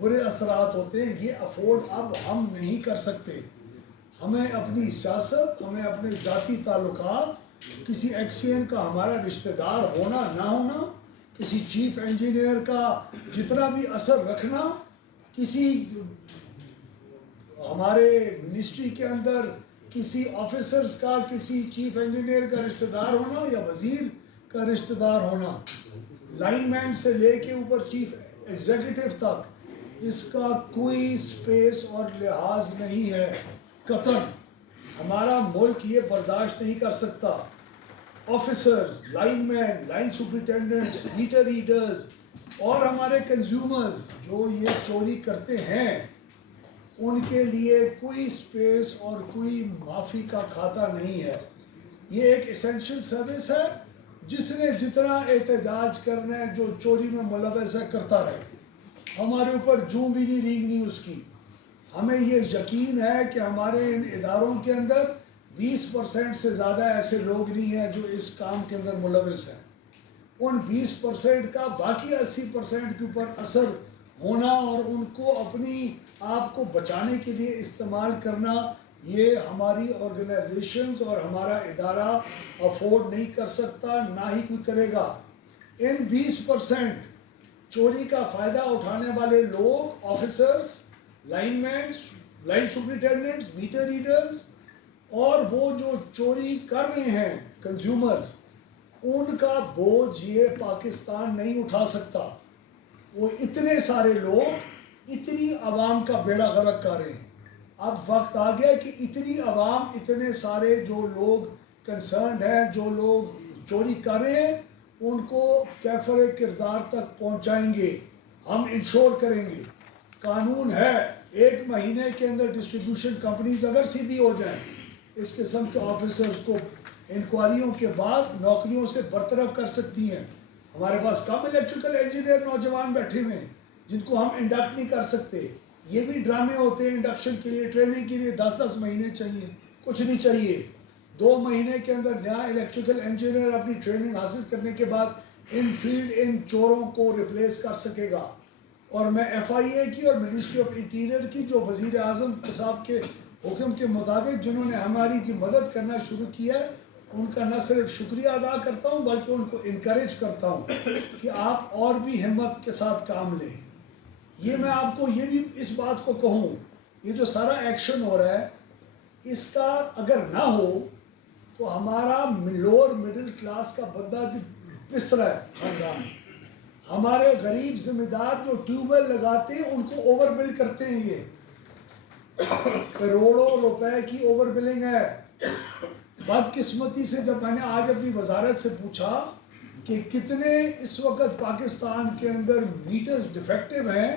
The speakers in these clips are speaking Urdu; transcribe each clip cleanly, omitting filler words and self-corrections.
برے اثرات ہوتے ہیں، یہ افورڈ اب ہم نہیں کر سکتے. ہمیں اپنی سیاست، ہمیں اپنے ذاتی تعلقات، کسی ایکسین کا ہمارا رشتہ دار ہونا نہ ہونا، کسی چیف انجینئر کا جتنا بھی اثر رکھنا، کسی ہمارے منسٹری کے اندر کسی آفیسرز کا، کسی چیف انجینئر کا رشتہ دار ہونا یا وزیر کا رشتہ دار ہونا، لائن مین سے لے کے اوپر چیف ایگزیکٹو تک، اس کا کوئی سپیس اور لحاظ نہیں ہے. قطعاً ہمارا ملک یہ برداشت نہیں کر سکتا. آفیسرز، لائن مین، لائن سپرنٹینڈنٹس، میٹر ریڈرز اور ہمارے کنزیومرز جو یہ چوری کرتے ہیں، ان کے لیے کوئی سپیس اور کوئی معافی کا کھاتا نہیں ہے. یہ ایک اسینشل سروس ہے. جس نے جتنا احتجاج کرنا ہے، جو چوری میں ملوث ہے، کرتا رہے. ہمارے اوپر جوں بھی نہیں رینگنی اس کی. ہمیں یہ یقین ہے کہ ہمارے ان اداروں کے اندر 20% سے زیادہ ایسے لوگ نہیں ہیں جو اس کام کے اندر ملوث ہیں. ان 20% کا باقی 80% کے اوپر اثر ہونا اور ان کو اپنی آپ کو بچانے کے لیے استعمال کرنا، یہ ہماری آرگنائزیشنز اور ہمارا ادارہ افورڈ نہیں کر سکتا، نہ ہی کوئی کرے گا. ان 20% چوری کا فائدہ اٹھانے والے لوگ، آفیسرز، لائن مین، لائن سپرنٹینڈنٹس، میٹر ریڈرز، اور وہ جو چوری کر رہے ہیں کنزیومرز، ان کا بوجھ یہ پاکستان نہیں اٹھا سکتا. وہ اتنے سارے لوگ اتنی عوام کا بیڑا غرق کر رہے ہیں. اب وقت آ گیا کہ اتنی عوام، اتنے سارے جو لوگ کنسرنڈ ہیں، جو لوگ چوری کر رہے ہیں، ان کو کیفر کردار تک پہنچائیں گے. ہم انشور کریں گے. قانون ہے 1 مہینے کے اندر ڈسٹریبیوشن کمپنیز اگر سیدھی ہو جائیں، اس قسم کے آفیسرز کو انکوائریوں کے بعد نوکریوں سے برطرف کر سکتی ہیں. ہمارے پاس کم الیکٹریکل انجینئر نوجوان بیٹھے ہوئے ہیں جن کو ہم انڈکٹ نہیں کر سکتے. یہ بھی ڈرامے ہوتے ہیں انڈکشن کے لیے، ٹریننگ کے لیے 10 مہینے چاہیے. کچھ نہیں چاہیے. 2 مہینے کے اندر نیا الیکٹریکل انجینئر اپنی ٹریننگ حاصل کرنے کے بعد ان فیلڈ ان چوروں کو ریپلیس کر سکے گا. اور میں ایف آئی اے کی اور منسٹری آف انٹیریئر کی، جو وزیر اعظم صاحب کے حکم کے مطابق جنہوں نے ہماری کی مدد کرنا شروع کیا ہے، ان کا نہ صرف شکریہ ادا کرتا ہوں بلکہ ان کو انکریج کرتا ہوں کہ آپ اور بھی ہمت کے ساتھ کام لیں. یہ میں آپ کو یہ بھی اس بات کو کہوں، یہ جو سارا ایکشن ہو رہا ہے، اس کا اگر نہ ہو تو ہمارا لوور مڈل کلاس کا بندہ جو پس رہا ہے خاندان، ہمارے غریب ذمہ دار جو ٹیوب ویل لگاتے ہیں ان کو اوور بل کرتے ہیں. یہ کروڑوں روپے کی اوور بلنگ ہے. بدقسمتی سے جب میں نے آج اپنی وزارت سے پوچھا کہ کتنے اس وقت پاکستان کے اندر میٹرز ڈیفیکٹو ہیں،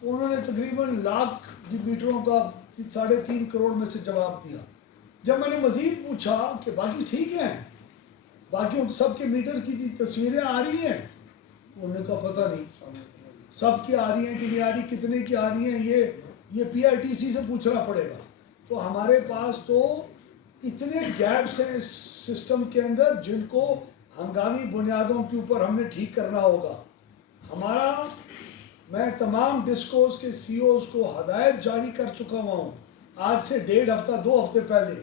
تو انہوں نے تقریباً لاکھ میٹروں کا 3.5 کروڑ میں سے جواب دیا. جب میں نے مزید پوچھا کہ باقی ٹھیک ہیں، باقی سب کے میٹر کی تصویریں آ رہی ہیں، انہوں نے کہا پتہ نہیں سب کی آ رہی ہیں کہ نہیں آ رہی، کتنے کی آ رہی ہیں، یہ پی آئی ٹی سی سے پوچھنا پڑے گا. تو ہمارے پاس تو اتنے گیپس ہیں اس سسٹم کے اندر جن کو ہنگامی بنیادوں کے اوپر ہم نے ٹھیک کرنا ہوگا. میں تمام ڈسکوز کے سی اوز کو ہدایت جاری کر چکا ہوں آج سے 1.5 ہفتہ 2 ہفتے پہلے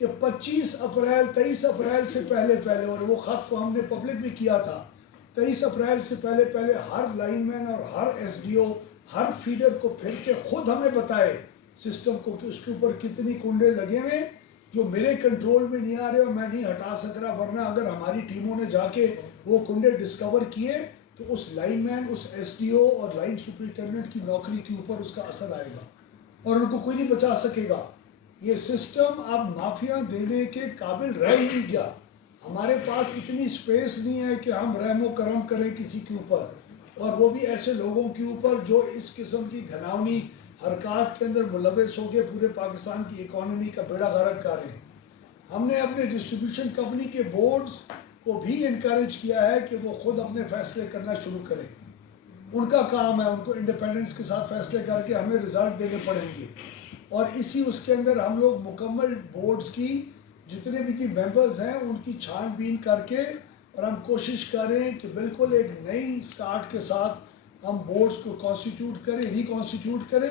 کہ 23 اپریل سے پہلے، اور وہ خط کو ہم نے پبلک بھی کیا تھا، 23 اپریل سے پہلے ہر لائن مین اور ہر ایس ڈی او ہر فیڈر کو پھر کے خود ہمیں بتائے سسٹم کو کہ اس کے اوپر کتنی کنڈے لگے ہوئے جو میرے کنٹرول میں نہیں آ رہے اور میں نہیں ہٹا سک رہا. ورنہ اگر ہماری ٹیموں نے جا کے وہ کنڈے ڈسکور کیے تو اس لائن مین، اس ایس ڈی او اور لائن سپرنٹینڈنٹ کی نوکری کے اوپر اس کا اثر آئے گا اور ان کو کوئی نہیں بچا سکے گا. یہ سسٹم اب مافیا دینے کے قابل رہ ہی نہیں گیا. ہمارے پاس اتنی سپیس نہیں ہے کہ ہم رحم و کرم کریں کسی کے اوپر، اور وہ بھی ایسے لوگوں کے اوپر جو اس قسم کی گھناؤنی حرکات کے اندر ملوث ہو کے پورے پاکستان کی اکانومی کا بیڑا غرق کر رہے ہیں. ہم نے اپنے ڈسٹریبیوشن کمپنی کے بورڈز کو بھی انکریج کیا ہے کہ وہ خود اپنے فیصلے کرنا شروع کریں. ان کا کام ہے، ان کو انڈیپینڈنس کے ساتھ فیصلے کر کے ہمیں رزلٹ دینے پڑیں گے. اور اس کے اندر ہم لوگ مکمل بورڈز کی جتنے بھی کی ممبرز ہیں ان کی چھان بین کر کے، اور ہم کوشش کر رہے ہیں کہ بالکل ایک نئی سٹارٹ کے ساتھ ہم بورڈز کو کانسٹیٹیوٹ کریں ریکانسٹیٹیوٹ کریں